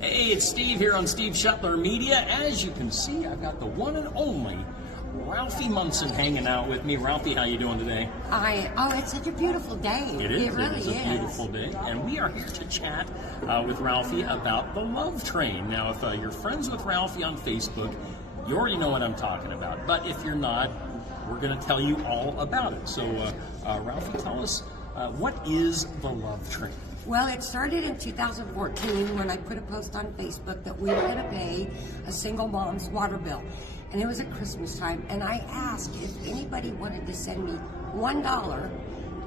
Hey, it's Steve here on Steve Shuttler Media. As you can see, I've got the one and only Ralphie Munson hanging out with me. Ralphie, how you doing today? It's such a beautiful day. It is. It really is a beautiful day. And we are here to chat with Ralphie about the Love Train. Now, if you're friends with Ralphie on Facebook, you already know what I'm talking about. But if you're not, we're going to tell you all about it. So, Ralphie, tell us, what is the Love Train? Well, it started in 2014 when I put a post on Facebook that we were going to pay a single mom's water bill. And it was at Christmas time. And I asked if anybody wanted to send me $1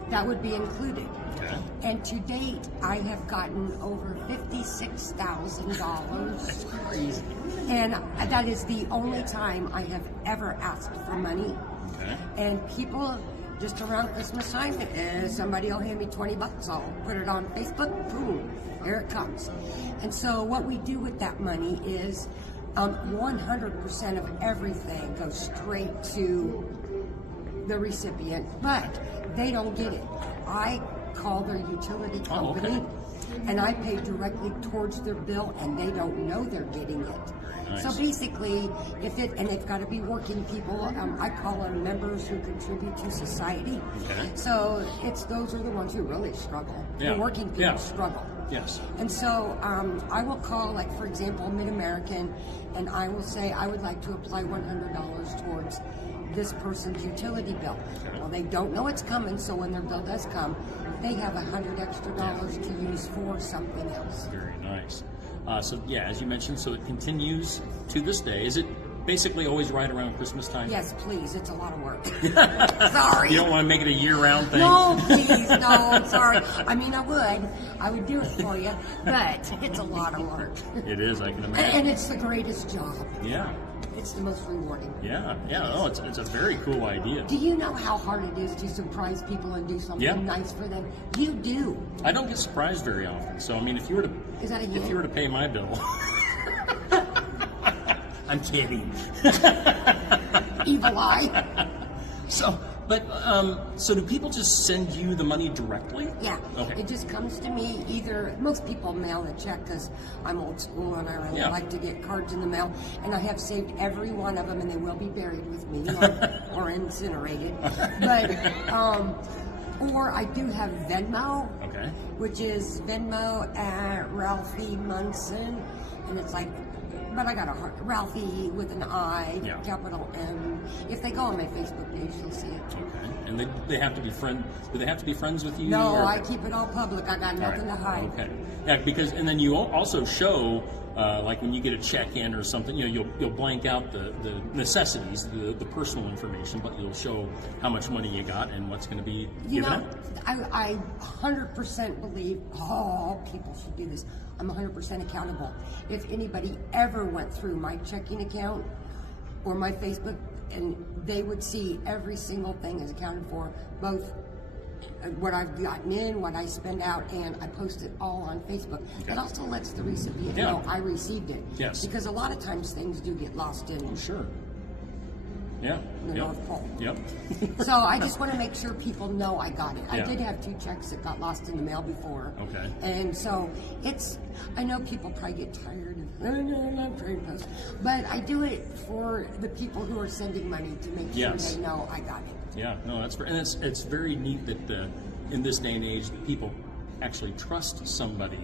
that would be included. Okay. And to date, I have gotten over $56,000. That's crazy. And that is the only time I have ever asked for money. Okay. And people, just around Christmas time, somebody will hand me $20. I'll put it on Facebook. Boom, here it comes. And so what we do with that money is 100% of everything goes straight to the recipient, but they don't get it. I call their utility company, okay. and I pay directly towards their bill, and they don't know they're getting it. Nice. So basically, and they've got to be working people. I call them members who contribute to society. Okay. So those are the ones who really struggle. Yeah. The working people Yeah. struggle. Yes. And so I will call, like, for example, Mid-American, and I will say I would like to apply $100 towards this person's utility bill. Okay. Well, they don't know it's coming, so when their bill does come, they have $100 extra to use for something else. Very nice. So, yeah, as you mentioned, so it continues to this day. Is it basically always right around Christmas time? Yes, please. It's a lot of work. Sorry. You don't want to make it a year-round thing? No, please, no, sorry. I mean, I would do it for you, but it's a lot of work. It is, I can imagine. And it's the greatest job. Yeah, It's the most rewarding. yeah. Oh, it's a very cool idea. Do you know how hard it is to surprise people and do something Yeah. nice for them? You do. I don't get surprised very often, so I mean, if you were to Is that a if you were to pay my bill, I'm kidding. Evil eye? So do people just send you the money directly? Yeah. Okay. It just comes to me either, most people mail a check because I'm old school and I really Yeah. like to get cards in the mail. And I have saved every one of them and they will be buried with me or incinerated. But, or I do have Venmo, Okay. which is Venmo at Ralphie Munson. And it's like, but I got a heart, Ralphie with an I, Yeah. capital M. If they go on my Facebook page, you'll see it. Okay. And they have to be friend. Do they have to be friends with you? No, or- I keep it all public. I got All nothing right. to hide. Okay. Yeah, because and then you also show, like when you get a check in or something, you'll blank out the necessities, the personal information, but you'll show how much money you got and what's going to be You given know, out. I 100% believe, people should do this. I'm 100% accountable. If anybody ever went through my checking account or my Facebook, and they would see every single thing is accounted for, both what I've gotten in, what I spend out, and I post it all on Facebook. Okay. It also lets the recipient Yeah. know I received it. Yes. Because a lot of times things do get lost in Sure. Yeah. the Yep. North Pole. Yep. So I just want to make sure people know I got it. I Yeah. did have 2 checks that got lost in the mail before. Okay. And so I know people probably get tired of, I'm trying to post. But I do it for the people who are sending money to make sure Yes. they know I got it. Yeah. No, that's and it's very neat that in this day and age that people actually trust somebody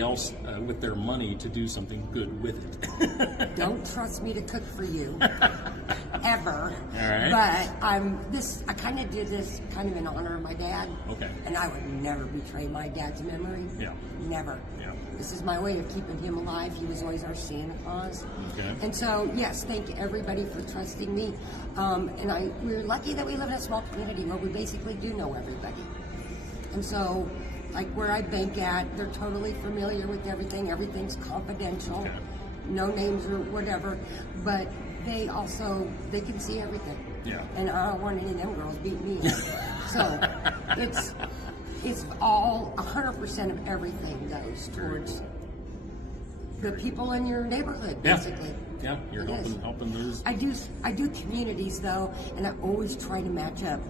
else with their money to do something good with it. Don't trust me to cook for you. Ever. All right. But I kind of did this kind of in honor of my dad. Okay. And I would never betray my dad's memory. Yeah. Never. Yeah. This is my way of keeping him alive. He was always our Santa Claus. Okay. And so, yes, thank everybody for trusting me. And we're lucky that we live in a small community where we basically do know everybody. And so, like where I bank at, they're totally familiar with everything. Everything's confidential. Okay. No names or whatever. But they can see everything. Yeah. And I don't want any of them girls beat me up. So, it's all 100% of everything goes towards the people in your neighborhood, Yeah. basically. Yeah. You're It is. helping those. I do communities though, and I always try to match up.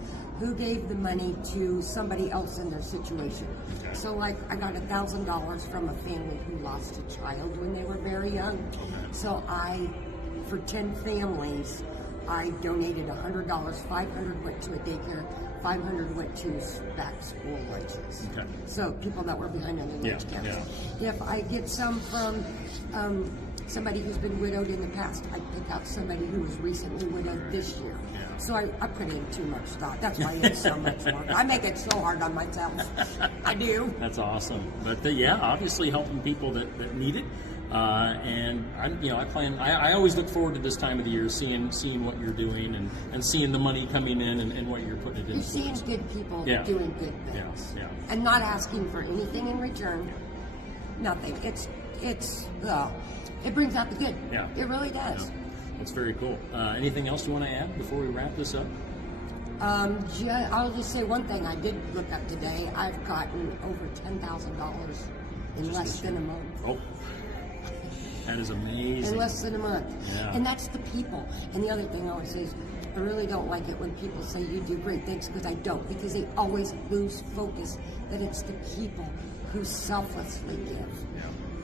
who gave the money to somebody else in their situation. Okay. So like I got $1,000 from a family who lost a child when they were very young. Okay. So for 10 families, I donated $100. 500 went to a daycare. 500 went to back school lunches. Okay. So people that were behind on their lunch Yeah, counts. If I get some from somebody who's been widowed in the past, I pick out somebody who was recently widowed this year. Yeah. So I put in too much thought. That's why it's so much work. I make it so hard on myself. I do. That's awesome. But yeah, obviously helping people that need it. And I always look forward to this time of the year, seeing what you're doing and seeing the money coming in and what you're putting it in. You're seeing good people Yeah. doing good things. Yeah. And not asking for anything in return. Nothing. It brings out the good. Yeah. It really does. Yeah. That's very cool. Anything else you want to add before we wrap this up? I'll just say one thing I did look up today. I've gotten over $10,000 in less than a month. Oh, that is amazing. In less than a month. Yeah. And that's the people. And the other thing I always say is, I really don't like it when people say you do great things, because I don't, because they always lose focus that it's the people who selflessly give.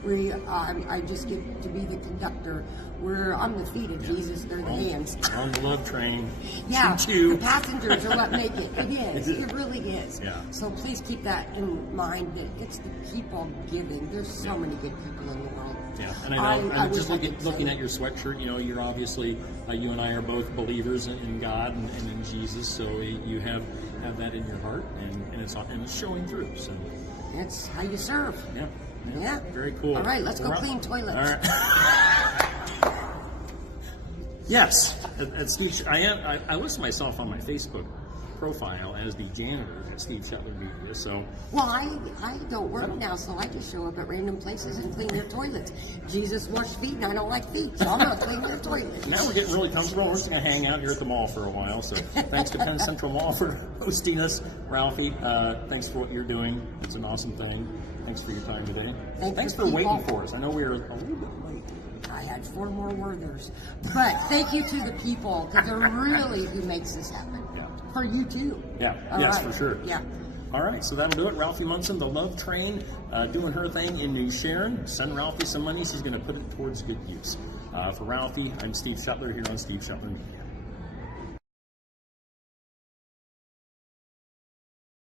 I just get to be the conductor, where I'm the feet of Jesus, they're the hands. On the love train. Yeah, Choo-choo. the passengers are what make it. It is. It really is. Yeah. So please keep that in mind, that it's the people giving. There's so many good people in the world. Yeah, and I know. I Just wish I could looking say at your sweatshirt, you're obviously you and I are both believers in God and in Jesus. So you have that in your heart, and it's showing through. So it's how you serve. yeah. Yeah. Very cool. All right, let's go Well, clean toilets. All right. Yes, at Steve, I list myself on my Facebook profile as the janitor at Steve Shetler Media. So Well, I don't work now, so I just show up at random places and clean their toilets. Jesus washed feet, and I don't like feet, so I'm going to clean their toilets. now we're getting really comfortable. We're just going to hang out here at the mall for a while. So thanks to Penn Central Mall for hosting us. Ralphie, thanks for what you're doing. It's an awesome thing. Thanks for your time today. Thanks for waiting for us. I know we were a little bit late. I had 4 more Werthers. But thank you to the people, because they're really who makes this happen. Yeah. For you, too. Yeah, All yes, right. for sure. Yeah. All right, so that'll do it. Ralphie Munson, the Love Train, doing her thing in New Sharon. Send Ralphie some money. She's going to put it towards good use. For Ralphie, I'm Steve Shetler here on Steve Shetler Media.